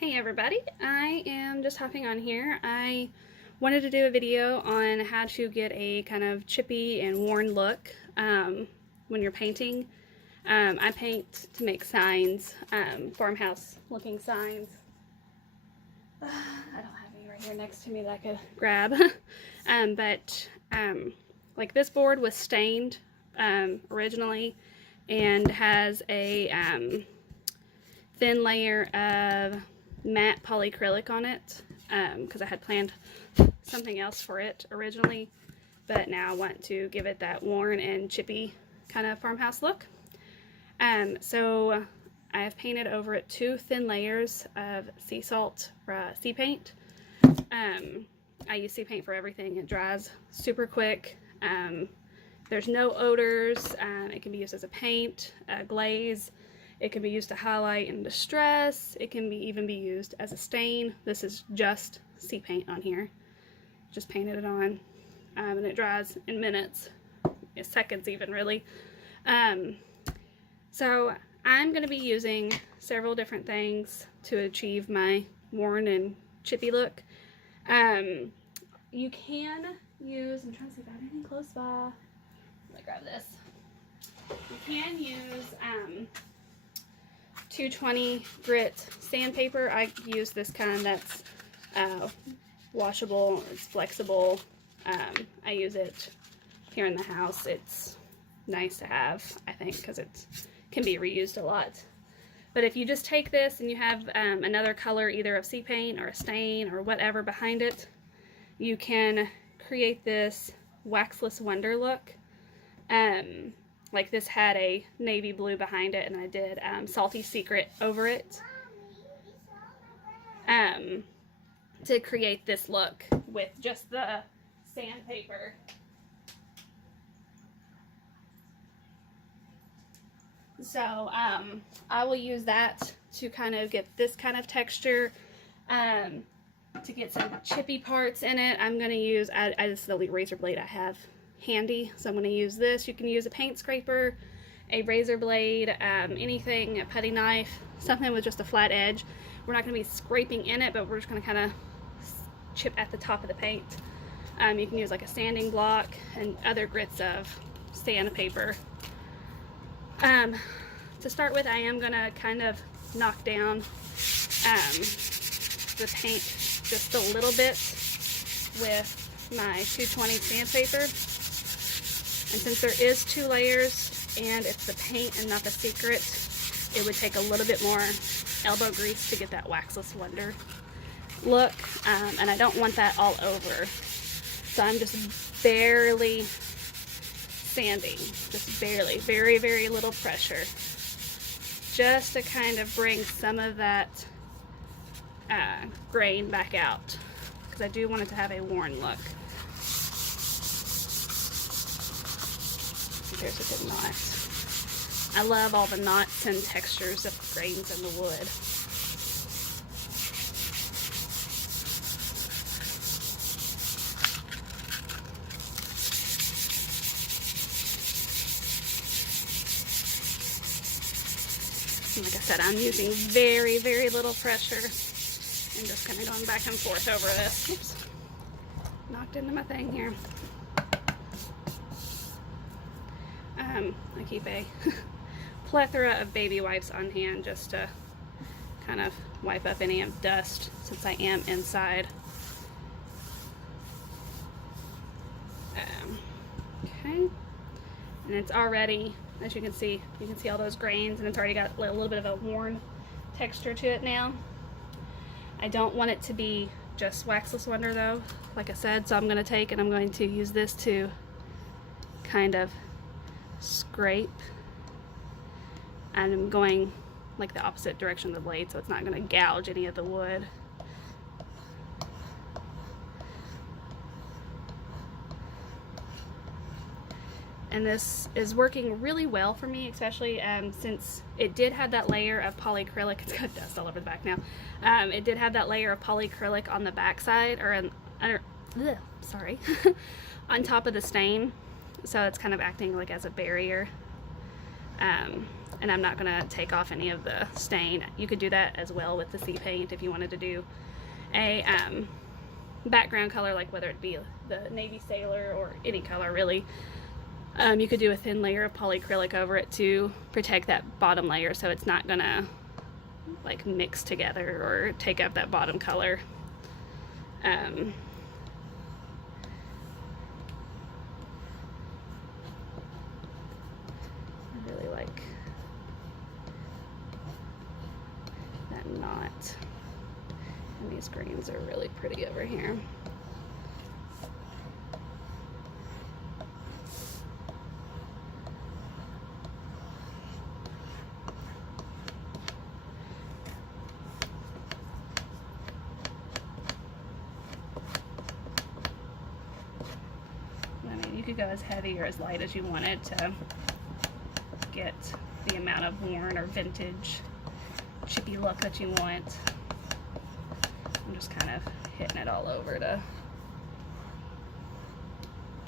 Hey everybody, I am just hopping on here. I wanted to do a video on how to get a kind of chippy and worn look when you're painting. I paint to make signs, farmhouse looking signs. I don't have any right here next to me that I could grab. Like this board was stained originally and has a thin layer of matte polyacrylic on it because I had planned something else for it originally, but now I want to give it that worn and chippy kind of farmhouse look. So I have painted over it 2 thin layers of sea salt sea paint. I use sea paint for everything. It dries super quick. There's no odors. It can be used as a paint, a glaze. It can be used to highlight and distress. It can even be used as a stain. This is just sea paint on here. Just painted it on, and it dries in minutes, seconds even really. So I'm going to be using several different things to achieve my worn and chippy look. You can use, I'm trying to see if I have anything close by. Let me grab this. You can use 220 grit sandpaper. I use this kind that's washable, it's flexible. I use it here in the house. It's nice to have, I think, because it can be reused a lot. But if you just take this and you have another color, either of sea paint or a stain or whatever behind it, you can create this waxless wonder look. Like this had a navy blue behind it, and I did Salty Secret over it to create this look with just the sandpaper. So I will use that to kind of get this kind of texture, to get some chippy parts in it. I'm going to use, this is the only razor blade I have handy, so I'm going to use this. You can use a paint scraper, a razor blade, anything, a putty knife, something with just a flat edge. We're not going to be scraping in it, but we're just going to kind of chip at the top of the paint. You can use like a sanding block and other grits of sandpaper. To start with, I am going to kind of knock down the paint just a little bit with my 220 sandpaper. And since there is 2 layers and it's the paint and not the secret, it would take a little bit more elbow grease to get that waxless wonder look. And I don't want that all over. So I'm just barely sanding, just barely, very, very little pressure, just to kind of bring some of that grain back out, because I do want it to have a worn look. There's a good knot. I love all the knots and textures of grains in the wood. And like I said, I'm using very, very little pressure and just kind of going back and forth over this. Oops. Knocked into my thing here. I keep a plethora of baby wipes on hand just to kind of wipe up any dust since I am inside. Okay, and it's already, as you can see all those grains, and it's already got a little bit of a worn texture to it now. I don't want it to be just waxless wonder though, like I said, so I'm going to take and I'm going to use this to kind of scrape, and I'm going like the opposite direction of the blade so it's not going to gouge any of the wood. And this is working really well for me, especially since it did have that layer of polyacrylic. It's got dust all over the back now. It did have that layer of polyacrylic on the back side, or on top of the stain. So it's kind of acting like as a barrier. and I'm not gonna take off any of the stain. You could do that as well with the sea paint if you wanted to do a background color, like whether it be the Navy Sailor or any color really. You could do a thin layer of polyacrylic over it to protect that bottom layer so it's not gonna like mix together or take up that bottom color. I really like that knot, and these greens are really pretty over here. You could go as heavy or as light as you wanted to get the amount of worn or vintage chippy look that you want. I'm just kind of hitting it all over to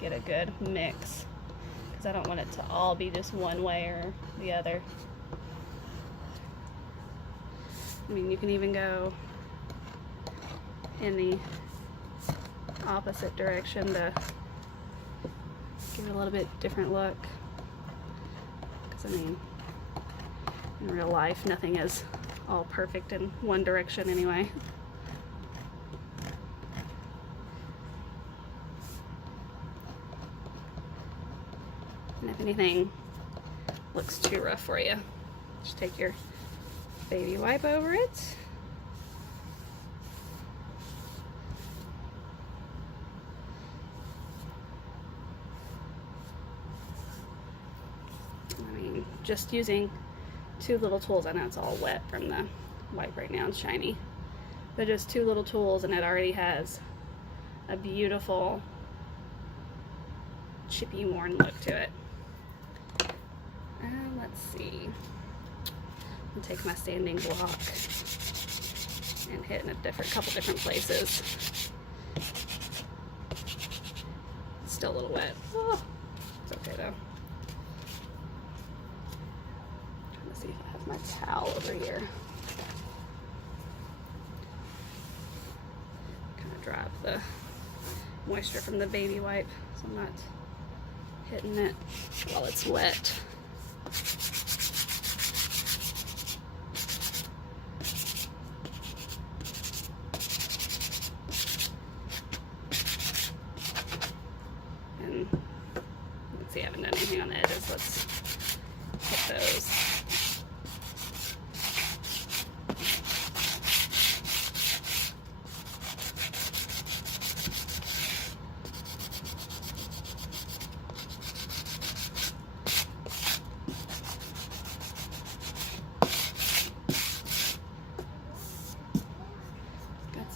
get a good mix, because I don't want it to all be just one way or the other. I mean, you can even go in the opposite direction to give it a little bit different look, because I mean, in real life nothing is all perfect in one direction anyway. And if anything looks too rough for you, just take your baby wipe over it. Just using two little tools. I know it's all wet from the wipe right now, it's shiny, but just two little tools and it already has a beautiful chippy worn look to it. Let's see, I'll take my sanding block and hit in a couple different places. It's still a little wet. Oh, it's okay though. See if I have my towel over here. Kind of dry up the moisture from the baby wipe so I'm not hitting it while it's wet. And let's see, I haven't done anything on the edges. Let's hit those.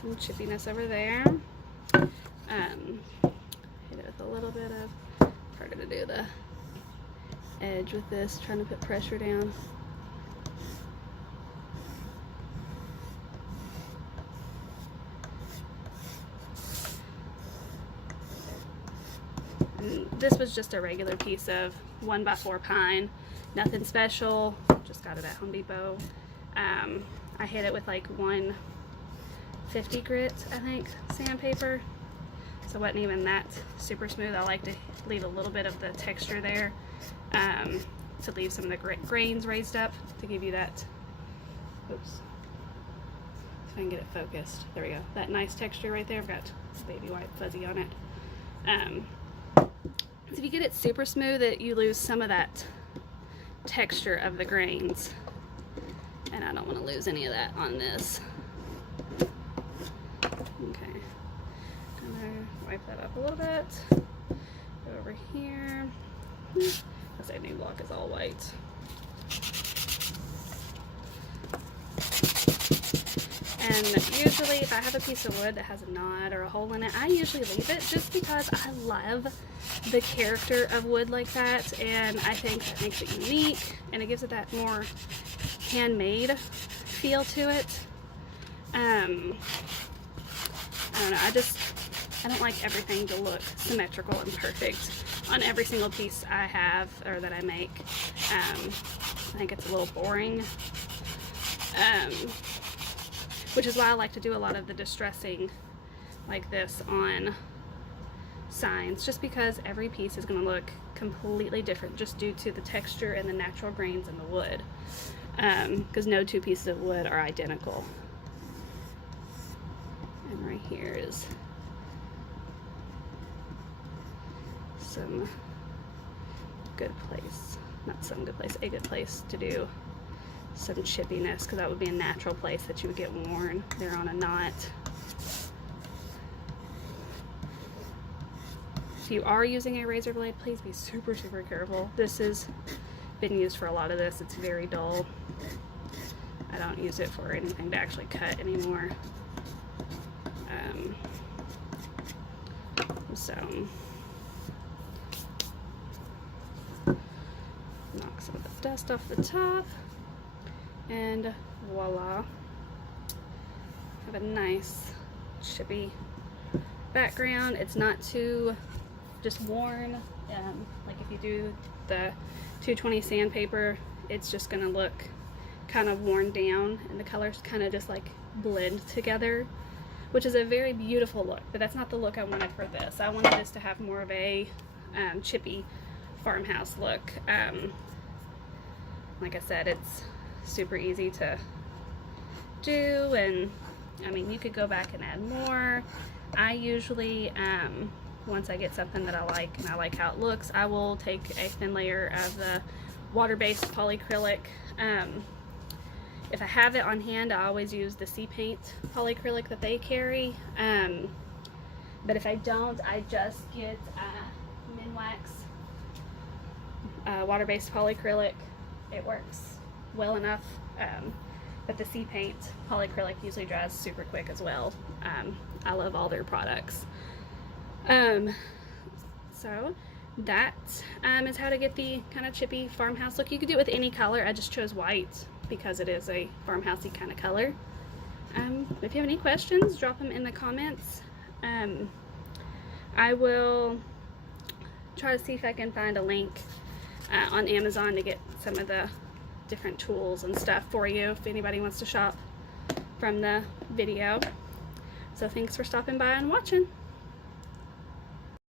Some chippiness over there. Hit it with a little bit of, harder to do the edge with this, trying to put pressure down. And this was just a regular piece of 1x4 pine, nothing special, just got it at Home Depot. I hit it with like 150 grit, I think, sandpaper, so it wasn't even that super smooth. I like to leave a little bit of the texture there, to leave some of the grains raised up to give you that, oops, if I can get it focused, there we go, that nice texture right there. I've got baby white fuzzy on it. So if you get it super smooth, you lose some of that texture of the grains, and I don't want to lose any of that on this. Okay, I'm gonna wipe that up a little bit. Go over here. The sanding block is all white. And usually if I have a piece of wood that has a knot or a hole in it, I usually leave it just because I love the character of wood like that, and I think that makes it unique and it gives it that more handmade feel to it. I don't know, I don't like everything to look symmetrical and perfect on every single piece I have or that I make. I think it's a little boring, which is why I like to do a lot of the distressing like this on signs, just because every piece is going to look completely different just due to the texture and the natural grains in the wood, because no two pieces of wood are identical. And right here is some good place, not some good place, a good place to do some chippiness, because that would be a natural place that you would get worn there on a knot. If you are using a razor blade, please be super careful. This has been used for a lot of this. It's very dull. I don't use it for anything to actually cut anymore. So knock some of the dust off the top, and voila, have a nice chippy background. It's not too just worn, like if you do the 220 sandpaper, it's just gonna look kind of worn down and the colors kind of just like blend together, which is a very beautiful look, but that's not the look I wanted for this. I wanted this to have more of a chippy farmhouse look. Like I said, it's super easy to do, and I mean, you could go back and add more. I usually, once I get something that I like and I like how it looks, I will take a thin layer of the water-based polyacrylic. If I have it on hand, I always use the Sea Paint polyacrylic that they carry. But if I don't, I just get Minwax water-based polyacrylic. It works well enough. But the Sea Paint polyacrylic usually dries super quick as well. I love all their products. So that is how to get the kind of chippy farmhouse look. You could do it with any color. I just chose white because it is a farmhousey kind of color. If you have any questions, drop them in the comments. I will try to see if I can find a link on Amazon to get some of the different tools and stuff for you if anybody wants to shop from the video. So thanks for stopping by and watching.